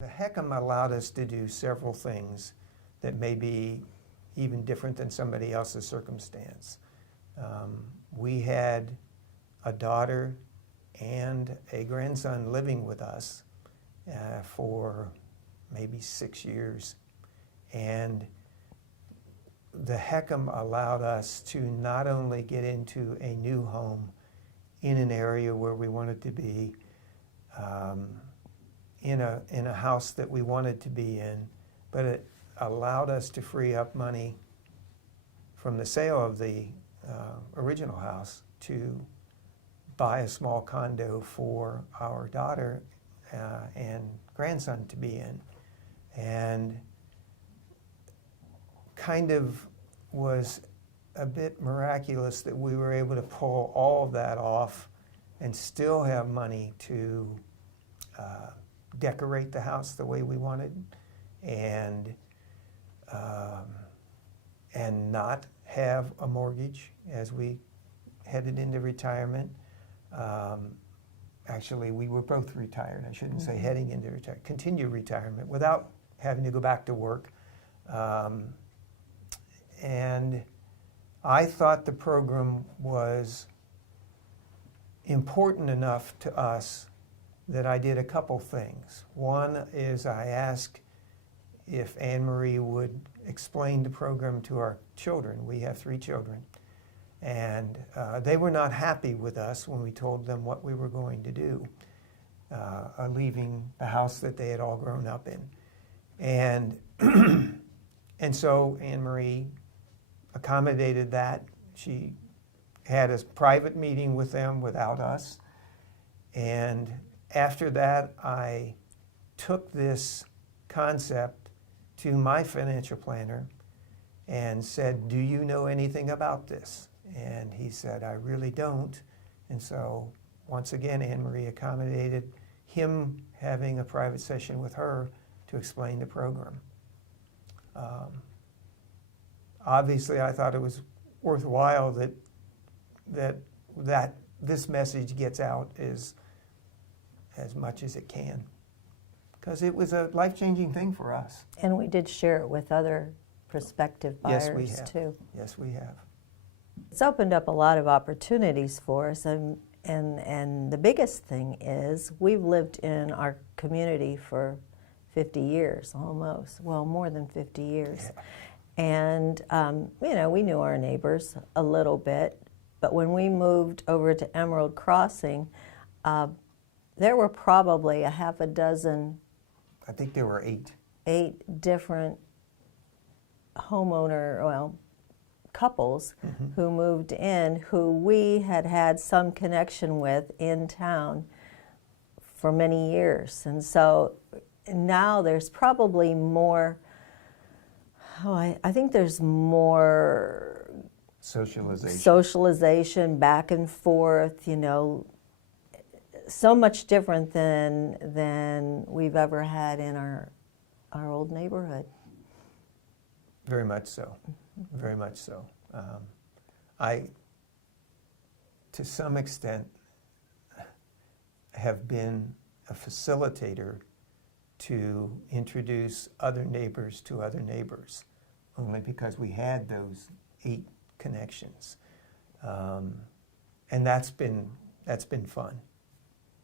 The HECM allowed us to do several things that may be even different than somebody else's circumstance. We had a daughter and a grandson living with us for maybe 6 years. And the HECM allowed us to not only get into a new home in an area where we wanted to be, in a house that we wanted to be in, but it allowed us to free up money from the sale of the original house to buy a small condo for our daughter and grandson to be in. And kind of was a bit miraculous that we were able to pull all of that off and still have money to decorate the house the way we wanted, and not have a mortgage as we headed into retirement. Actually, we were both retired. I shouldn't say heading into continue retirement without having to go back to work. And I thought the program was important enough to us that I did a couple things. One is I asked if Anne Marie would explain the program to our children. We have 3 children. And they were not happy with us when we told them what we were going to do, leaving the house that they had all grown up in. And, and so Anne Marie accommodated that. She had a private meeting with them without us. And after that, I took this concept to my financial planner and said, "Do you know anything about this?" And he said, "I really don't." And so once again, Anne Marie accommodated him having a private session with her to explain the program. Obviously, I thought it was worthwhile that this message gets out as much as it can, because it was a life-changing thing for us. And we did share it with other prospective buyers, yes, we have. too. Yes, we have. It's opened up a lot of opportunities for us, and the biggest thing is we've lived in our community for 50 years almost, well, more than 50 years. Yeah. And, we knew our neighbors a little bit, but when we moved over to Emerald Crossing, there were probably a half a dozen. I think there were 8. 8 different couples who moved in, who we had had some connection with in town for many years. And so now there's probably more, I think there's more socialization back and forth, so much different than we've ever had in our old neighborhood. Very much so. Very much so. I, to some extent, have been a facilitator to introduce other neighbors to other neighbors, only because we had those 8 connections. And that's been fun.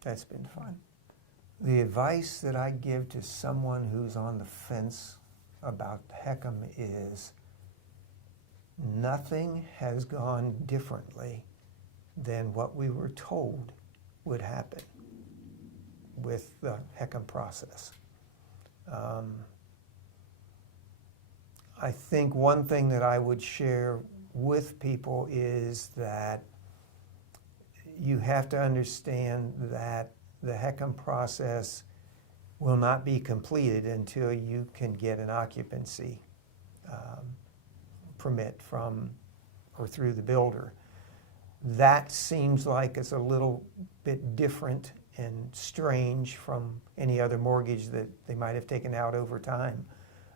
That's been fun. The advice that I give to someone who's on the fence about HECM is nothing has gone differently than what we were told would happen with the HECM process. I think one thing that I would share with people is that you have to understand that the HECM process will not be completed until you can get an occupancy permit from or through the builder. That seems like it's a little bit different and strange from any other mortgage that they might have taken out over time.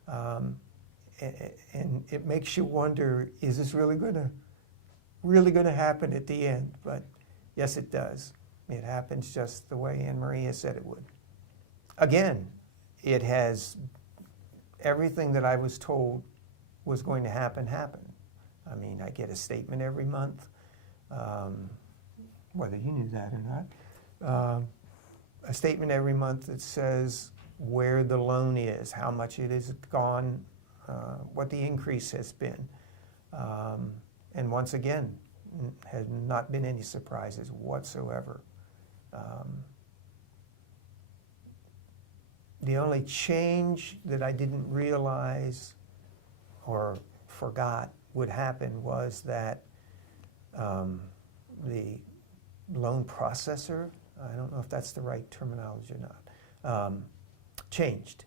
And it makes you wonder, is this really going to happen at the end? But yes, it does. It happens just the way Anne Marie said it would. Again, it has, everything that I was told was going to happen, happened. I mean, I get a statement every month, whether you knew that or not, a statement every month that says where the loan is, how much it has gone, what the increase has been. And once again, has not been any surprises whatsoever. The only change that I didn't realize or forgot would happen was that the loan processor, I don't know if that's the right terminology or not, changed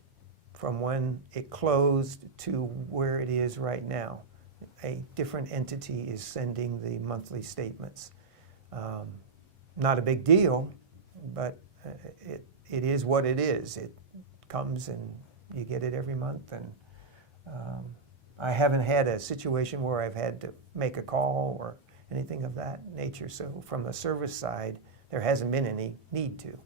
from when it closed to where it is right now. A different entity is sending the monthly statements. Not a big deal, but it is what it is. It comes and you get it every month, and I haven't had a situation where I've had to make a call or anything of that nature. So from the service side, there hasn't been any need to.